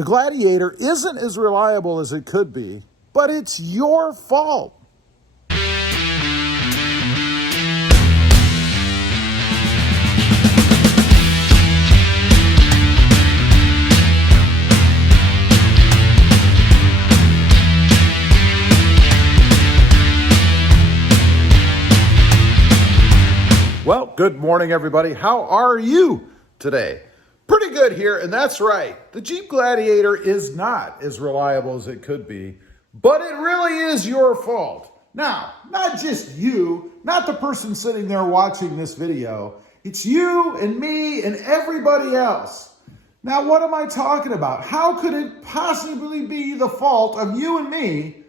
The Gladiator isn't as reliable as it could be, but it's your fault. Well, good morning, everybody. How are you today? Pretty good here, and that's right. The Jeep Gladiator is not as reliable as it could be, but it really is your fault. Now, not just you, not the person sitting there watching this video. It's you and me and everybody else. Now, what am I talking about? How could it possibly be the fault of you and me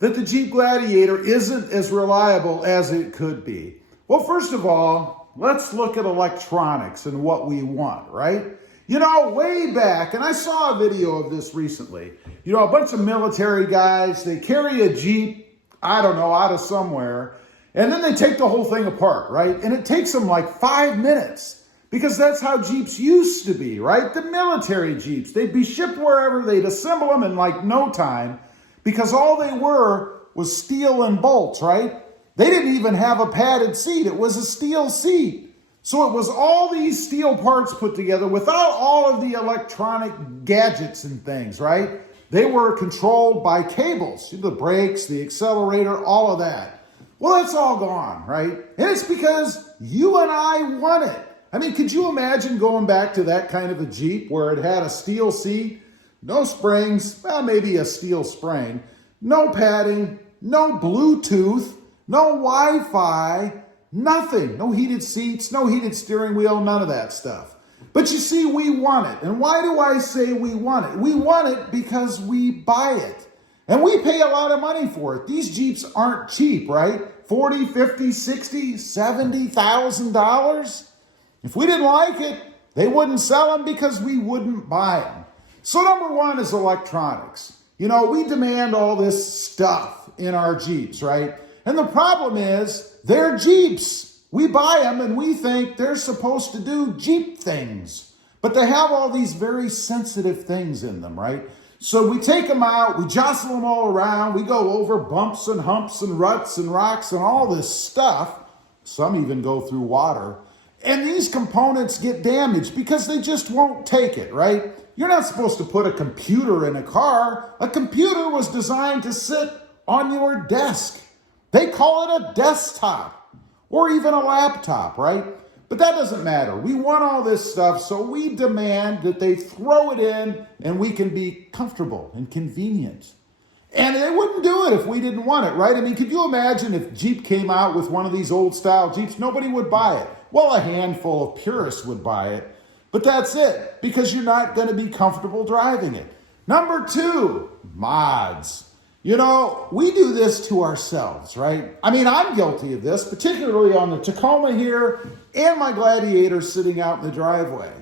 that the Jeep Gladiator isn't as reliable as it could be? Well, first of all, let's look at electronics and what we want, right? You know, way back, and I saw a video of this recently, you know, a bunch of military guys, they carry a Jeep, I don't know, out of somewhere, and then they take the whole thing apart, right? And it takes them like 5 minutes because that's how Jeeps used to be, right? The military Jeeps, they'd be shipped wherever, they'd assemble them in like no time because all they were was steel and bolts, right? They didn't even have a padded seat. It was a steel seat. So it was all these steel parts put together without all of the electronic gadgets and things, right? They were controlled by cables, the brakes, the accelerator, all of that. Well, that's all gone, right? And it's because you and I want it. I mean, could you imagine going back to that kind of a Jeep where it had a steel seat, no springs, well, maybe a steel spring, no padding, no Bluetooth, no Wi-Fi, nothing. No heated seats, no heated steering wheel, none of that stuff. But you see, we want it. And why do I say we want it? We want it because we buy it. And we pay a lot of money for it. These Jeeps aren't cheap, right? $40, $50, $60, $70,000. If we didn't like it, they wouldn't sell them because we wouldn't buy them. So number one is electronics. You know, we demand all this stuff in our Jeeps, right? And the problem is, they're Jeeps. We buy them and we think they're supposed to do Jeep things. But they have all these very sensitive things in them, right? So we take them out, we jostle them all around, we go over bumps and humps and ruts and rocks and all this stuff. Some even go through water. And these components get damaged because they just won't take it, right? You're not supposed to put a computer in a car. A computer was designed to sit on your desk. They call it a desktop or even a laptop, right? But that doesn't matter. We want all this stuff, so we demand that they throw it in and we can be comfortable and convenient. And they wouldn't do it if we didn't want it, right? I mean, could you imagine if Jeep came out with one of these old style Jeeps? Nobody would buy it. Well, a handful of purists would buy it, but that's it, because you're not going to be comfortable driving it. Number two, mods. You know, we do this to ourselves, right? I mean, I'm guilty of this, particularly on the Tacoma here and my Gladiator sitting out in the driveway.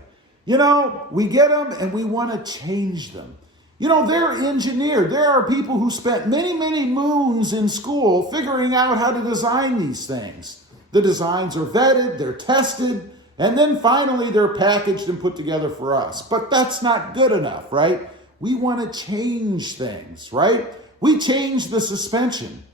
You know, we get them and we want to change them. You know, they're engineered. There are people who spent many, many moons in school figuring out how to design these things. The designs are vetted, they're tested, and then finally they're packaged and put together for us. But that's not good enough, right? We want to change things, right? We change the suspension.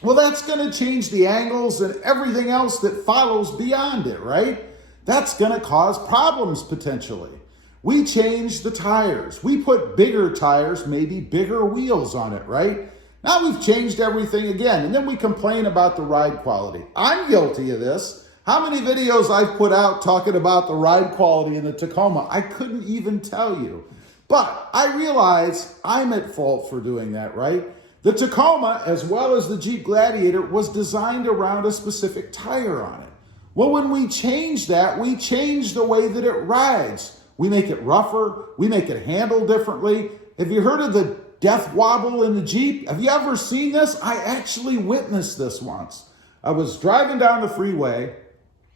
Well, that's going to change the angles and everything else that follows beyond it, right? That's going to cause problems potentially. We change the tires. We put bigger tires, maybe bigger wheels on it, right? Now we've changed everything again, and then we complain about the ride quality. I'm guilty of this. How many videos I've put out talking about the ride quality in the Tacoma, I couldn't even tell you. But I realize I'm at fault for doing that, right? The Tacoma, as well as the Jeep Gladiator, was designed around a specific tire on it. Well, when we change that, we change the way that it rides. We make it rougher. We make it handle differently. Have you heard of the death wobble in the Jeep? Have you ever seen this? I actually witnessed this once. I was driving down the freeway,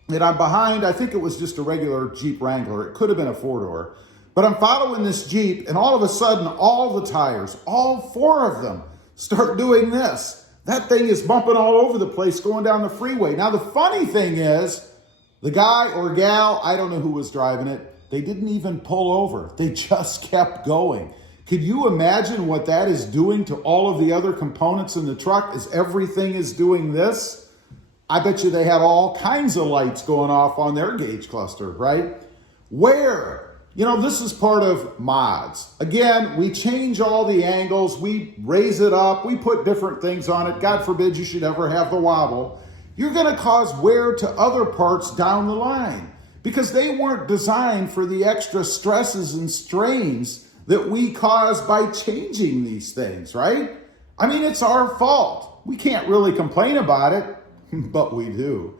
and I'm behind, I think it was just a regular Jeep Wrangler. It could have been a four-door. But I'm following this Jeep, and all of a sudden, all the tires, all four of them, start doing this. That thing is bumping all over the place going down the freeway. Now, the funny thing is, the guy or gal, I don't know who was driving it, they didn't even pull over. They just kept going. Could you imagine what that is doing to all of the other components in the truck as everything is doing this? I bet you they had all kinds of lights going off on their gauge cluster, right? Where? You know, this is part of mods. Again, we change all the angles, we raise it up, we put different things on it. God forbid you should ever have the wobble. You're going to cause wear to other parts down the line because they weren't designed for the extra stresses and strains that we cause by changing these things, right? I mean, it's our fault. We can't really complain about it, but we do.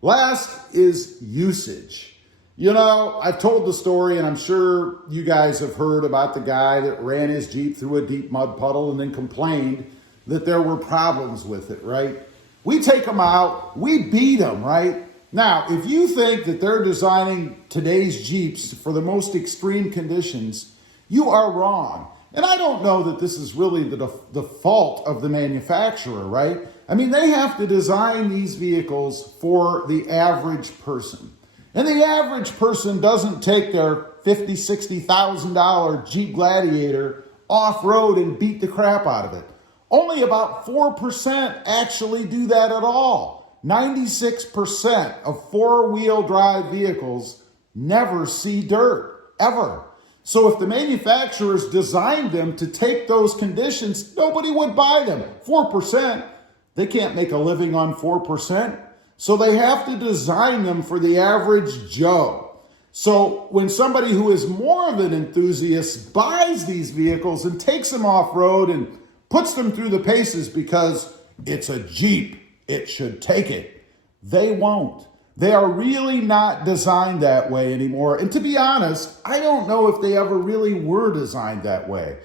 Last is usage. You know, I've told the story, and I'm sure you guys have heard about the guy that ran his Jeep through a deep mud puddle and then complained that there were problems with it, right? We take them out, we beat them, right? Now, if you think that they're designing today's Jeeps for the most extreme conditions, you are wrong. And I don't know that this is really the fault of the manufacturer, right? I mean, they have to design these vehicles for the average person. And the average person doesn't take their $50,000, $60,000 Jeep Gladiator off-road and beat the crap out of it. Only about 4% actually do that at all. 96% of four-wheel drive vehicles never see dirt, ever. So if the manufacturers designed them to take those conditions, nobody would buy them. 4%, they can't make a living on 4%. So they have to design them for the average Joe. So when somebody who is more of an enthusiast buys these vehicles and takes them off-road and puts them through the paces because it's a Jeep, it should take it, they won't. They are really not designed that way anymore. And to be honest, I don't know if they ever really were designed that way,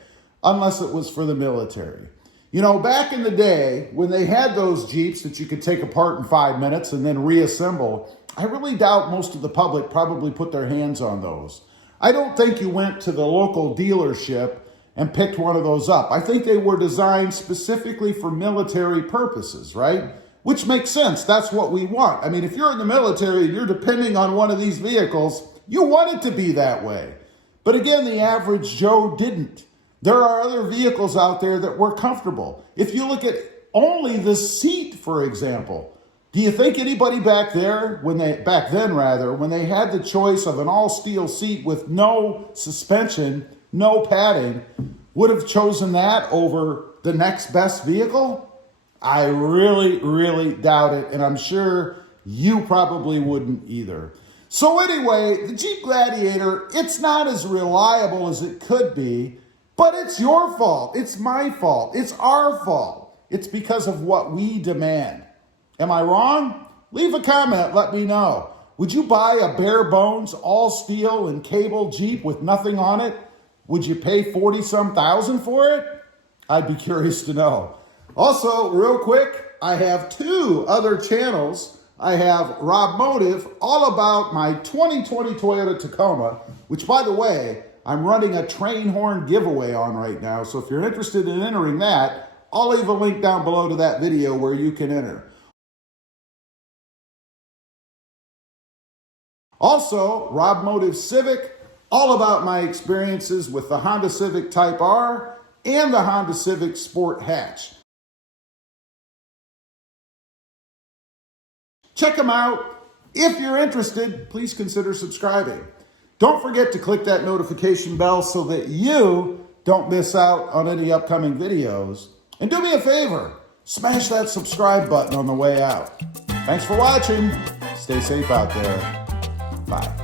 unless it was for the military. You know, back in the day, when they had those Jeeps that you could take apart in 5 minutes and then reassemble, I really doubt most of the public probably put their hands on those. I don't think you went to the local dealership and picked one of those up. I think they were designed specifically for military purposes, right? Which makes sense. That's what we want. I mean, if you're in the military and you're depending on one of these vehicles, you want it to be that way. But again, the average Joe didn't. There are other vehicles out there that were comfortable. If you look at only the seat, for example, do you think anybody back then, when they had the choice of an all-steel seat with no suspension, no padding, would have chosen that over the next best vehicle? I really, really doubt it, and I'm sure you probably wouldn't either. So anyway, the Jeep Gladiator, it's not as reliable as it could be, but it's your fault. It's my fault. It's our fault. It's because of what we demand. Am I wrong? Leave a comment. Let me know. Would you buy a bare bones, all steel and cable Jeep with nothing on it? Would you pay 40-some thousand for it? I'd be curious to know. Also, real quick, I have 2 other channels. I have Rob Motive, all about my 2020 Toyota Tacoma, which, by the way, I'm running a train horn giveaway on right now. So if you're interested in entering that, I'll leave a link down below to that video where you can enter. Also, Rob Motive Civic, all about my experiences with the Honda Civic Type R and the Honda Civic Sport Hatch. Check them out. If you're interested, please consider subscribing. Don't forget to click that notification bell so that you don't miss out on any upcoming videos. And do me a favor, smash that subscribe button on the way out. Thanks for watching. Stay safe out there. Bye.